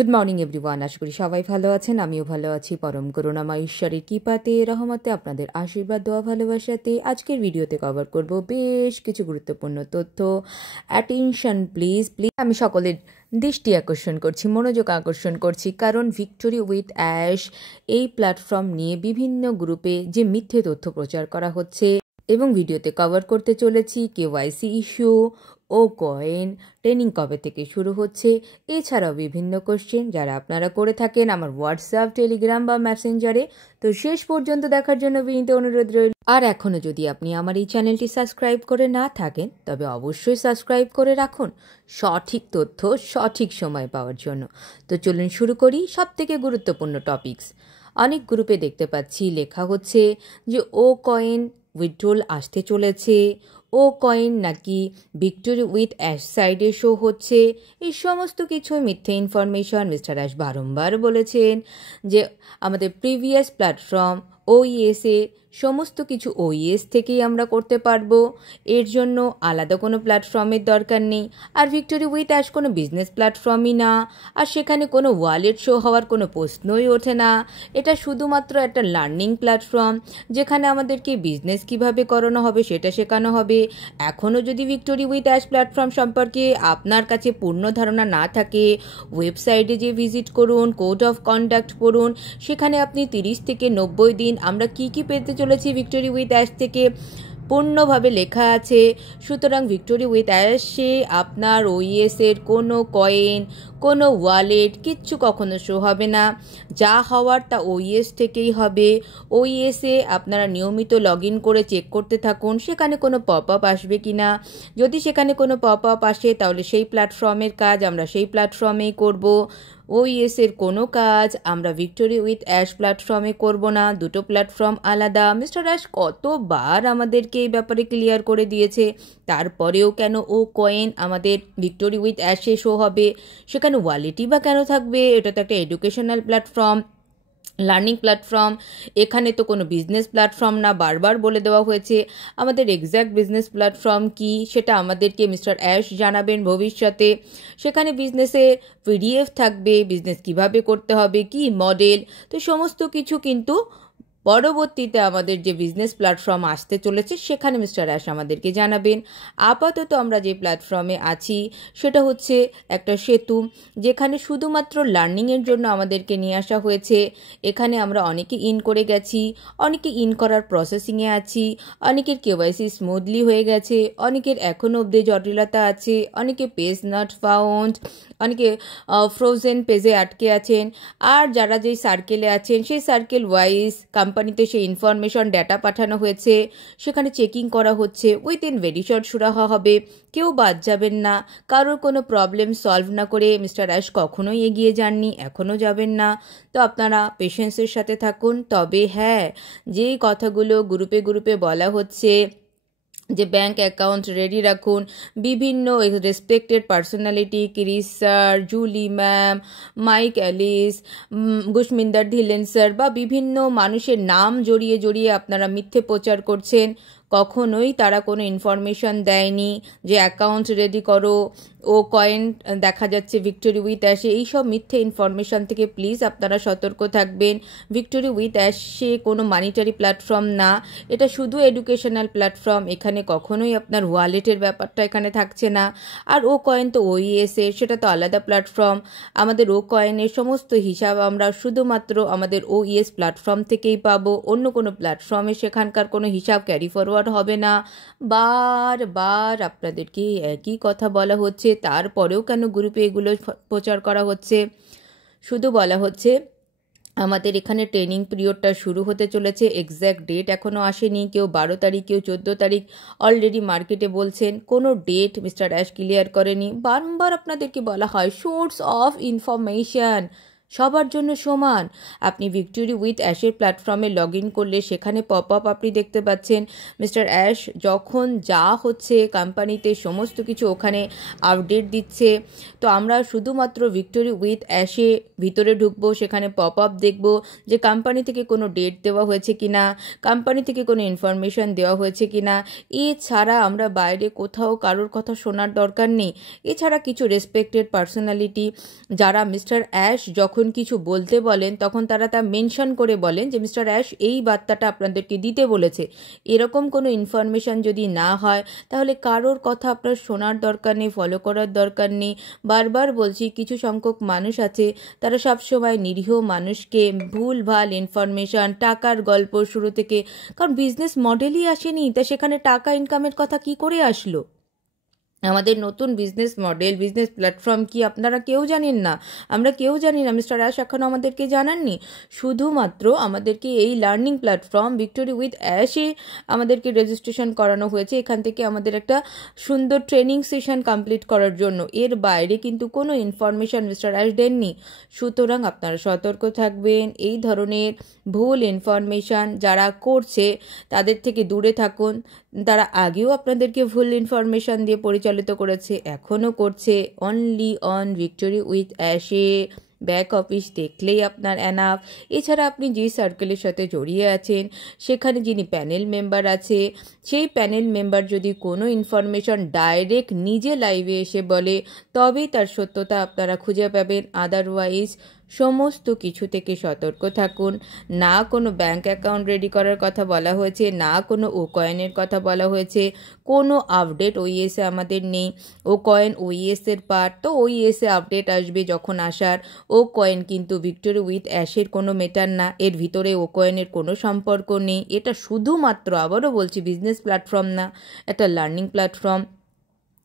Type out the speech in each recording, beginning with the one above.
Good morning everyone. আশা করি সবাই ভালো আছেন, আমিও ভালো আছি। পরম করুণাময় ঈশ্বরের কৃপাতে, রহমতে, আপনাদের আশীর্বাদ, দোয়া, ভালোবাসাতে আজকের ভিডিওতে কভার করব বেশ কিছু গুরুত্বপূর্ণ তথ্য। Attention please please. আমি সকলের দৃষ্টি আকর্ষণ করছি, মনোযোগ আকর্ষণ করছি, কারণ ভিক্টোরি উইথ অ্যাশ এই প্ল্যাটফর্ম নিয়ে বিভিন্ন গ্রুপে যে মিথ্যে তথ্য প্রচার করা হচ্ছে এবং ভিডিওতে কভার করতে চলেছি কেওয়াইসি ইস্যু, ও কয়েন ট্রেনিং কবে থেকে শুরু হচ্ছে, এছাড়াও বিভিন্ন কোশ্চেন যারা আপনারা করে থাকেন আমার হোয়াটসঅ্যাপ, টেলিগ্রাম বা মেসেঞ্জারে। তো শেষ পর্যন্ত দেখার জন্য বিনীত অনুরোধ রইল। আর এখনও যদি আপনি আমার এই চ্যানেলটি সাবস্ক্রাইব করে না থাকেন তবে অবশ্যই সাবস্ক্রাইব করে রাখুন সঠিক তথ্য সঠিক সময় পাওয়ার জন্য। তো চলুন শুরু করি সবথেকে গুরুত্বপূর্ণ টপিকস। অনেক গ্রুপে দেখতে পাচ্ছি লেখা হচ্ছে যে ও কয়েন উইথড্রল আসতে চলেছে, ও কয়েন নাকি ভিক্টোরি উইথ অ্যাশ সাইডে শো হচ্ছে। এই সমস্ত কিছু মিথ্যে ইনফরমেশন। মিস্টার অ্যাশ বারংবার বলেছেন যে আমাদের প্রিভিয়াস প্ল্যাটফর্ম ওইএসে সমস্ত কিছু ওইএস থেকেই আমরা করতে পারবো, এর জন্য আলাদা কোনো প্ল্যাটফর্মের দরকার নেই। আর ভিক্টোরি উইথ অ্যাশ কোনো বিজনেস প্ল্যাটফর্মই না, আর সেখানে কোনো ওয়ালেট শো হওয়ার কোনো প্রশ্নই ওঠে না। এটা শুধুমাত্র একটা লার্নিং প্ল্যাটফর্ম যেখানে আমাদেরকে বিজনেস কিভাবে করানো হবে সেটা শেখানো হবে। এখনও যদি ভিক্টোরি উইথ অ্যাশ প্ল্যাটফর্ম সম্পর্কে আপনার কাছে পূর্ণ ধারণা না থাকে, ওয়েবসাইটে যে ভিজিট করুন, কোড অফ কন্ডাক্ট পড়ুন, সেখানে আপনি 30 থেকে 90 দিন আমরা কি কি পেতে চলেছি ভিক্টোরি উইথ অ্যাশ থেকে পূর্ণভাবে লেখা আছে। সুতরাং ভিক্টোরি উইথ অ্যাশে আপনার ওইএসের কোনো কয়েন, কোনো ওয়ালেট কিচ্ছু কখনো শো হবে না। যা হওয়ার তা ওইএস থেকেই হবে। ওইএসে আপনারা নিয়মিত লগ ইন করে চেক করতে থাকুন সেখানে কোনো পপ আপ আসবে কি না। যদি সেখানে কোনো পপ আপ আসে তাহলে সেই প্ল্যাটফর্মের কাজ আমরা সেই প্ল্যাটফর্মেই করব। ওইএসের কোনো কাজ আমরা ভিক্টোরি উইথ অ্যাশ প্ল্যাটফর্মে করব না, দুটো প্ল্যাটফর্ম আলাদা। মিস্টার অ্যাশ কতবার আমাদেরকে এই ব্যাপারে ক্লিয়ার করে দিয়েছে, তারপরেও কেন ও কয়েন আমাদের ভিক্টোরি উইথ অ্যাশে শো হবে? সেখানে ওয়ালেটই বা কেন থাকবে? এটা তো একটা এডুকেশনাল প্ল্যাটফর্ম, লার্নিং প্ল্যাটফর্ম, এখানে তো কোনো বিজনেস প্ল্যাটফর্ম না। বারবার বলে দেওয়া হয়েছে আমাদের এক্স্যাক্ট বিজনেস প্ল্যাটফর্ম কি সেটা আমাদেরকে মিস্টার অ্যাশ জানাবেন ভবিষ্যতে। সেখানে বিজনেসের পিডিএফ থাকবে, বিজনেস কিভাবে করতে হবে, কি মডেল, তো সমস্ত কিছু কিন্তু পরবর্তীতে আমাদের যে বিজনেস প্ল্যাটফর্ম আসতে চলেছে সেখানে মিস্টার অ্যাশ আমাদেরকে জানাবেন। আপাতত আমরা যে প্ল্যাটফর্মে আছি সেটা হচ্ছে একটা সেতু, যেখানে শুধুমাত্র লার্নিংয়ের জন্য আমাদেরকে নিয়ে আসা হয়েছে। এখানে আমরা অনেকে ইন করে গেছি, অনেকে ইন করার প্রসেসিংয়ে আছি, অনেকের কেওয়াইসি স্মুথলি হয়ে গেছে, অনেকের এখনও অবধি জটিলতা আছে, অনেকে পেজ নট ফাউন্ড, অনেকে ফ্রোজেন পেজে আটকে আছেন। আর যারা যেই সার্কেলে আছেন সেই সার্কেল ওয়াইজ কোম্পানিতে সেই ইনফরমেশন ডেটা পাঠানো হয়েছে, সেখানে চেকিং করা হচ্ছে, উইথিন ভেরি শর্ট সুরাহা হবে। কেউ বাদ যাবেন না। কারোর কোনো প্রবলেম সলভ না করে মিস্টার অ্যাশ কখনোই এগিয়ে যাননি, এখনও যাবেন না। তো আপনারা পেশেন্সের সাথে থাকুন। তবে হ্যাঁ, যেই কথাগুলো গ্রুপে গ্রুপে বলা হচ্ছে যে ব্যাংক অ্যাকাউন্ট রেডি রাখুন, বিভিন্ন respected personality Chris sir, Julie ma'am, Mike Alice, Gushminder Dhillon sir বা বিভিন্ন মানুষের নাম জড়িয়ে জড়িয়ে আপনারা মিথ্যে প্রচার করছেন। কখনোই তারা কোনো ইনফরমেশন দেয়নি যে অ্যাকাউন্ট রেডি করো, ও কয়েন দেখা যাচ্ছে ভিক্টোরি উইথ অ্যাশে। এইসব মিথ্যে ইনফরমেশন থেকে প্লিজ আপনারা সতর্ক থাকবেন। ভিক্টোরি উইথ অ্যাশে কোনো মানিটারি প্ল্যাটফর্ম না, এটা শুধু এডুকেশনাল প্ল্যাটফর্ম। এখানে কখনোই আপনার ওয়ালেটের ব্যাপারটা এখানে থাকছে না। আর ও কয়েন তো ওইএসে, সেটা তো আলাদা প্ল্যাটফর্ম। আমাদের ও কয়েনের সমস্ত হিসাব আমরা শুধুমাত্র আমাদের ওইএস প্ল্যাটফর্ম থেকেই পাবো, অন্য কোনো প্ল্যাটফর্মে সেখানকার কোনো হিসাব ক্যারি ফরওয়ার্ড হবে না। বারবার আপনাদেরকে একই কথা বলা হচ্ছে, তারপরেও কেন গ্রুপে এগুলো প্রচার করা হচ্ছে? শুধু বলা হচ্ছে আমাদের এখানে ট্রেনিং পিরিয়ডটা শুরু হতে চলেছে, এক্স্যাক্ট ডেট এখনও আসেনি। কেউ 12 তারিখ, কেউ 14 তারিখ অলরেডি মার্কেটে বলছেন, কোনো ডেট মিস্টার অ্যাশ ক্লিয়ার করেনি। বারবার আপনাদেরকে বলা হয় সোর্স অফ ইনফরমেশান, সবার জন্য সমান। আপনি ভিক্টোরি উইথ অ্যাশের প্ল্যাটফর্মে লগ ইন করলে সেখানে পপ আপ আপনি দেখতে পাচ্ছেন মিস্টার অ্যাশ যখন যা হচ্ছে কোম্পানিতে সমস্ত কিছু ওখানে আপডেট দিচ্ছে। তো আমরা শুধুমাত্র ভিক্টোরি উইথ অ্যাশে ভিতরে ঢুকবো, সেখানে পপ আপ দেখব যে কোম্পানি থেকে কোনো ডেট দেওয়া হয়েছে কিনা, কোম্পানি থেকে কোনো ইনফরমেশন দেওয়া হয়েছে কিনা। এছাড়া আমরা বাইরে কোথাও কারোর কথা শোনার দরকার নেই। এছাড়া কিছু রেসপেক্টেড পার্সোনালিটি যারা মিস্টার অ্যাশ যখন কিছু বলতে বলেন তখন তারা তা মেনশন করে বলেন যে মিস্টার অ্যাশ এই বার্তাটা আপনাদেরকে দিতে বলেছে। এরকম কোনো ইনফরমেশন যদি না হয় তাহলে কারোর কথা আপনার শোনার দরকার নেই, ফলো করার দরকার নেই। বারবার বলছি, কিছু সংখ্যক মানুষ আছে তারা সবসময় নিরীহ মানুষকে ভুলভাল ইনফরমেশন, টাকার গল্প শুরু থেকে, কারণ বিজনেস মডেলই আসেনি, তা সেখানে টাকা ইনকামের কথা কি করে আসলো? আমাদের নতুন বিজনেস মডেল, বিজনেস প্ল্যাটফর্ম কি আপনারা কেউ জানেন না, আমরা কেউ জানি না। মিস্টার অ্যাশ এখনও আমাদেরকে জানাননি। শুধুমাত্র আমাদেরকে এই লার্নিং প্ল্যাটফর্ম ভিক্টোরি উইথ অ্যাশে আমাদেরকে রেজিস্ট্রেশন করানো হয়েছে, এখান থেকে আমাদের একটা সুন্দর ট্রেনিং সেশন কমপ্লিট করার জন্য। এর বাইরে কিন্তু কোনো ইনফরমেশন মিস্টার অ্যাশ দেননি। সুতরাং আপনারা সতর্ক থাকবেন। এই ধরনের ভুল ইনফরমেশন যারা করছে তাদের থেকে দূরে থাকুন। তারা আগেও আপনাদেরকে ভুল ইনফরমেশন দিয়ে পরিচালিত করেছে, এখনও করছে। Only on victory with Ashe back office দেখলেই আপনার এনাফ। এছাড়া আপনি যে সার্কেলের সাথে জড়িয়ে আছেন সেখানে যিনি প্যানেল মেম্বার আছে, সেই প্যানেল মেম্বার যদি কোনো ইনফরমেশন ডাইরেক্ট নিজে লাইভে এসে বলে তবেই তার সত্যতা আপনারা খুঁজে পাবেন। আদারওয়াইজ সমস্ত কিছু থেকে সতর্ক থাকুন। না কোনো ব্যাঙ্ক অ্যাকাউন্ট রেডি করার কথা বলা হয়েছে, না কোনো ও কয়েনের কথা বলা হয়েছে, কোনো আপডেট ওইএসে আমাদের নেই। ও কয়েন ওইএসের পার্ট, তো ওইএসে আপডেট আসবে যখন আসার। ও কয়েন কিন্তু ভিক্টোরি উইথ অ্যাশের কোনো মেটার না, এর ভিতরে ও কয়েনের কোনো সম্পর্ক নেই। এটা শুধুমাত্র, আবারও বলছি, বিজনেস প্ল্যাটফর্ম না, একটা লার্নিং প্ল্যাটফর্ম।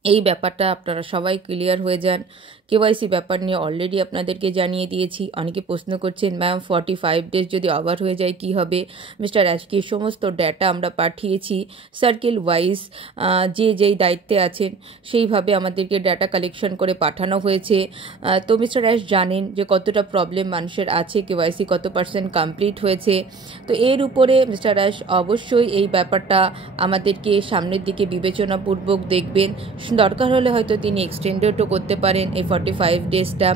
এই ব্যাপারটা আপনারা সবাই ক্লিয়ার হয়ে যান। কেওয়াইসি ব্যাপার নিয়ে অলরেডি আপনাদেরকে জানিয়ে দিয়েছি। অনেকে প্রশ্ন করছেন ম্যাম 45 ডেজ যদি ওভার হয়ে যায় কি হবে? মিস্টার অ্যাশকে সমস্ত ডেটা আমরা পাঠিয়েছি সার্কেল ওয়াইজ, যেই দায়িত্বে আছেন সেইভাবে আমাদেরকে ডেটা কালেকশন করে পাঠানো হয়েছে। তো মিস্টার অ্যাশ জানেন যে কতটা প্রবলেম মানুষের আছে, কেওয়াইসি কত % কমপ্লিট হয়েছে। তো এর উপরে মিস্টার অ্যাশ অবশ্যই এই ব্যাপারটা আমাদেরকে সামনের দিকে বিবেচনাপূর্বক দেখবেন। দরকার হলে হয়তো তিনি এক্সটেন্ডেডও করতে পারেন এই 45 ডেজটা।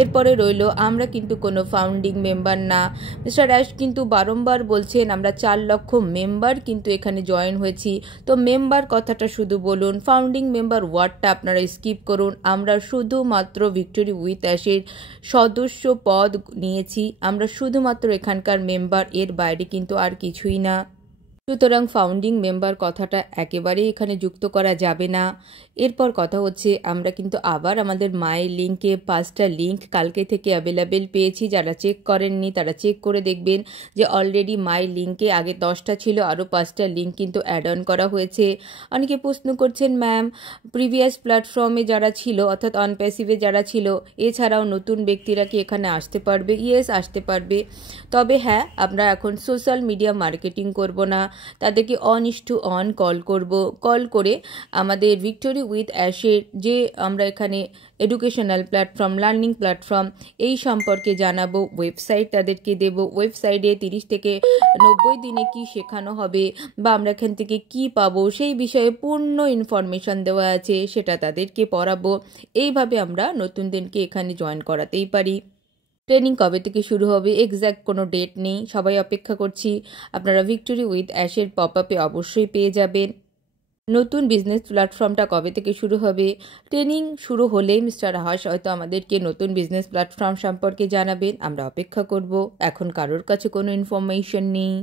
এরপরে রইল, আমরা কিন্তু কোনো ফাউন্ডিং মেম্বার না। মিস্টার অ্যাশ কিন্তু বারংবার বলছেন আমরা 4 লক্ষ মেম্বার কিন্তু এখানে জয়েন হয়েছি। তো মেম্বার কথাটা শুধু বলুন, ফাউন্ডিং মেম্বার ওয়ার্ডটা আপনারা স্কিপ করুন। আমরা শুধুমাত্র ভিক্টোরি উইথ অ্যাশের সদস্য পদ নিয়েছি, আমরা শুধুমাত্র এখানকার মেম্বার, এর বাইরে কিন্তু আর কিছুই না। সুতরাং ফাউন্ডিং মেম্বার কথাটা একেবারেই এখানে যুক্ত করা যাবে না। এরপর কথা হচ্ছে, আমরা কিন্তু আবার আমাদের মায়ের লিঙ্কে 5টা লিঙ্ক কালকে থেকে অ্যাভেলেবেল পেয়েছি। যারা চেক করেননি তারা চেক করে দেখবেন যে অলরেডি মায়ের লিঙ্কে আগে 10টা ছিল, আরও 5টা লিঙ্ক কিন্তু অ্যাড অন করা হয়েছে। অনেকে প্রশ্ন করছেন ম্যাম প্রিভিয়াস প্ল্যাটফর্মে যারা ছিল অর্থাৎ অনপ্যাসিভে যারা ছিল এছাড়াও নতুন ব্যক্তিরা কি এখানে আসতে পারবে? ইয়েস, আসতে পারবে। তবে হ্যাঁ, আমরা এখন সোশ্যাল মিডিয়া মার্কেটিং করব না, তাদেরকে অন কল করব। কল করে আমাদের ভিক্টোরি উইথ অ্যাশের যে আমরা এখানে এডুকেশনাল প্ল্যাটফর্ম, লার্নিং প্ল্যাটফর্ম, এই সম্পর্কে জানাবো। ওয়েবসাইট তাদেরকে দেব। ওয়েবসাইটে 30 থেকে 90 দিনে কি শেখানো হবে বা আমরা এখান থেকে কি পাবো সেই বিষয়ে পূর্ণ ইনফরমেশন দেওয়া আছে, সেটা তাদেরকে পড়াবো। এইভাবে আমরা নতুনদেরকে এখানে জয়েন করাতেই পারি। ট্রেনিং কবে থেকে শুরু হবে এক্স্যাক্ট কোনো ডেট নেই, সবাই অপেক্ষা করছি। আপনারা ভিক্টোরি উইথ অ্যাশের পপ আপে অবশ্যই পেয়ে যাবেন। নতুন বিজনেস প্ল্যাটফর্মটা কবে থেকে শুরু হবে, ট্রেনিং শুরু হলেই মিস্টার হাস হয়তো আমাদেরকে নতুন বিজনেস প্ল্যাটফর্ম সম্পর্কে জানাবেন। আমরা অপেক্ষা করব। এখন কারোর কাছে কোনো ইনফরমেশন নেই।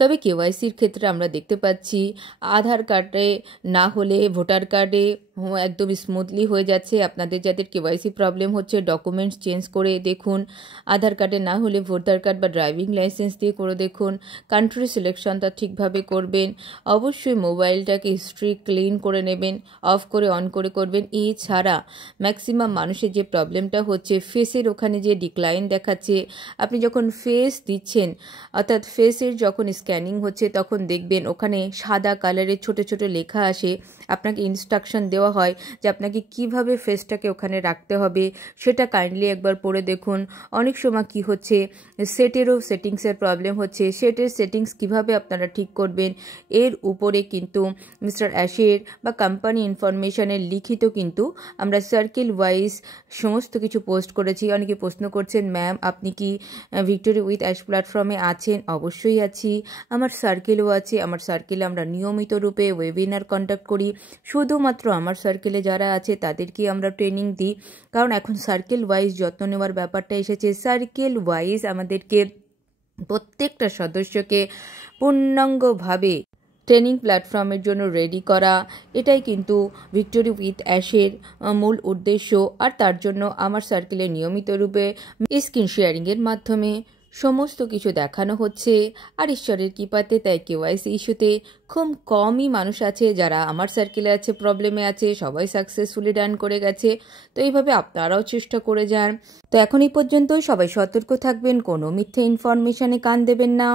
তবে কেওয়াইসির ক্ষেত্রে আমরা দেখতে পাচ্ছি আধার কার্ডে না হলে ভোটার কার্ডে একদম স্মুথলি হয়ে যাচ্ছে। আপনাদের যাদের কেওয়াইসি প্রবলেম হচ্ছে ডকুমেন্টস চেঞ্জ করে দেখুন। আধার কার্ডে না হলে ভোটার কার্ড বা ড্রাইভিং লাইসেন্স দিয়ে করে দেখুন। কান্ট্রি সিলেকশনটা ঠিকভাবে করবেন। অবশ্যই মোবাইলটাকে হিস্ট্রি ক্লিন করে নেবেন, অফ করে অন করে করবেন। এছাড়া ম্যাক্সিমাম মানুষের যে প্রবলেমটা হচ্ছে ফেসের ওখানে যে ডিক্লাইন দেখাচ্ছে, আপনি যখন ফেস দিচ্ছেন অর্থাৎ ফেসের যখন স্ক্যানিং হচ্ছে তখন দেখবেন ওখানে সাদা কালারের ছোট ছোট লেখা আসে আপনাকে ইনস্ট্রাকশন দেওয়া হয় যে আপনাকে কিভাবে ফেসটাকে ওখানে রাখতে হবে, সেটা কাইন্ডলি একবার পড়ে দেখুন। অনেক সময় কি হচ্ছে, সেটিংসের প্রবলেম হচ্ছে, সেটিংস কিভাবে আপনারা ঠিক করবেন, এর উপরে কিন্তু মিস্টার অ্যাশের বা কোম্পানি ইনফরমেশনের লিখিত কিন্তু আমরা সার্কেল ওয়াইজ সমস্ত কিছু পোস্ট করেছি। অনেকে প্রশ্ন করছেন, ম্যাম আপনি কি ভিক্টোরি উইথ অ্যাশ প্ল্যাটফর্মে আছেন? অবশ্যই আছি, আমার সার্কেলও আছে। আমার সার্কেলে আমরা নিয়মিত রূপে ওয়েবিনার কন্ডাক্ট করি। শুধুমাত্র আমার সার্কেলে যারা আছে তাদেরকে আমরা ট্রেনিং দিই, কারণ এখন সার্কেল ওয়াইজ যত্ন নেওয়ার ব্যাপারটা এসেছে। সার্কেল ওয়াইজ আমাদেরকে প্রত্যেকটা সদস্যকে পূর্ণাঙ্গভাবে ট্রেনিং প্ল্যাটফর্মের জন্য রেডি করা, এটাই কিন্তু ভিক্টোরি উইথ অ্যাশের মূল উদ্দেশ্য। আর তার জন্য আমার সার্কেলে নিয়মিত রূপে স্ক্রিন শেয়ারিংয়ের মাধ্যমে সমস্ত কিছু দেখানো হচ্ছে। আর ঈশ্বরের কৃপাতে তাই কেওয়াইসি ইস্যুতে খুব কমই মানুষ আছে যারা আমার সার্কেলে আছে, প্রবলেমে আছে, সবাই সাকসেসফুলি ডান করে গেছে। তো এইভাবে আপনারাও চেষ্টা করে যান। তো এখন এই পর্যন্তই, সবাই সতর্ক থাকবেন, কোনো মিথ্যে ইনফরমেশনে কান দেবেন না।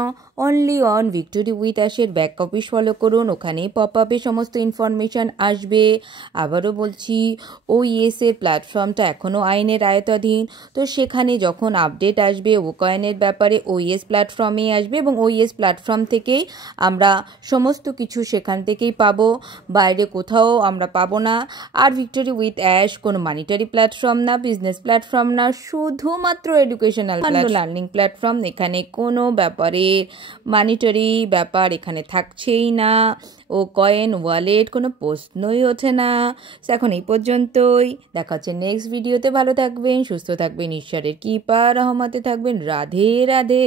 অনলি অন ভিক্টোরি উইথ অ্যাশের ব্যাক অফিস ফলো করুন, ওখানে পপ আপে সমস্ত ইনফরমেশন আসবে। আবারও বলছি, ওইএসের প্ল্যাটফর্মটা এখনও আইনের আয়তাধীন। তো সেখানে যখন আপডেট আসবে ওকয়েনের ব্যাপারে, ওইএস প্ল্যাটফর্মে আসবে এবং ওইএস প্ল্যাটফর্ম থেকেই আমরা সমস্ত কিছু সেখান থেকেই পাবো, বাইরে কোথাও আমরা পাবো না। আর ভিক্টোরি উইথ অ্যাশ কোনো মানিটারি প্ল্যাটফর্ম না, বিজনেস প্ল্যাটফর্ম না, শুধুমাত্র এডুকেশনাল লার্নিং প্ল্যাটফর্ম। এখানে কোনো ব্যাপারে মানিটারি ব্যাপার এখানে থাকছেই না, ও কয়েন ওয়ালেট কোনো প্রশ্নই ওঠে না। এখন এই পর্যন্তই, দেখা হচ্ছে নেক্সট ভিডিওতে। ভালো থাকবেন, সুস্থ থাকবেন, ঈশ্বরের কৃপা রহমতে থাকবেন। রাধে রাধে।